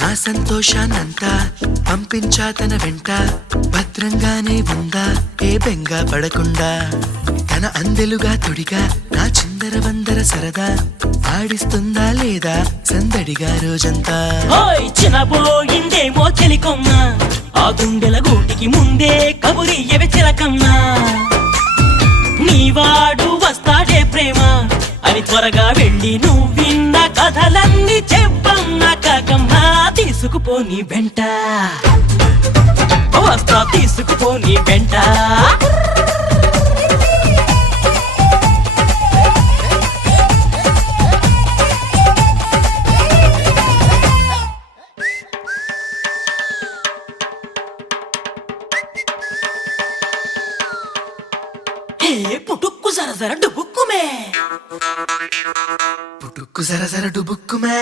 నా సంతోషాన్నంతా పంపించా తన వెంట, భద్రంగానే ఉందా ఏ బెంగ పడకుండా. తన అందెలుగా తొడిగా నా చిందర వందర సరదా, ఆడిస్తుందా లేదా సందడిగా రోజంతా. చినబోయిందేమో చెలికొమ్మ, ఆ గుండెల గూటికి ముందే కబురియవే చిలకమ్మా. నీవాడు వస్తాడే ప్రేమ అని త్వరగా వెళ్ళి నువ్విన్న కథలన్నీ చెప్పమ్మా కాకమ్మా. తీసుకుపోని వెంట వస్తా, తీసుకుపోని వెంట. పుటుక్కు జర జర డుబుక్కుమే, పుటుక్కు జర జర డుబుక్కుమే.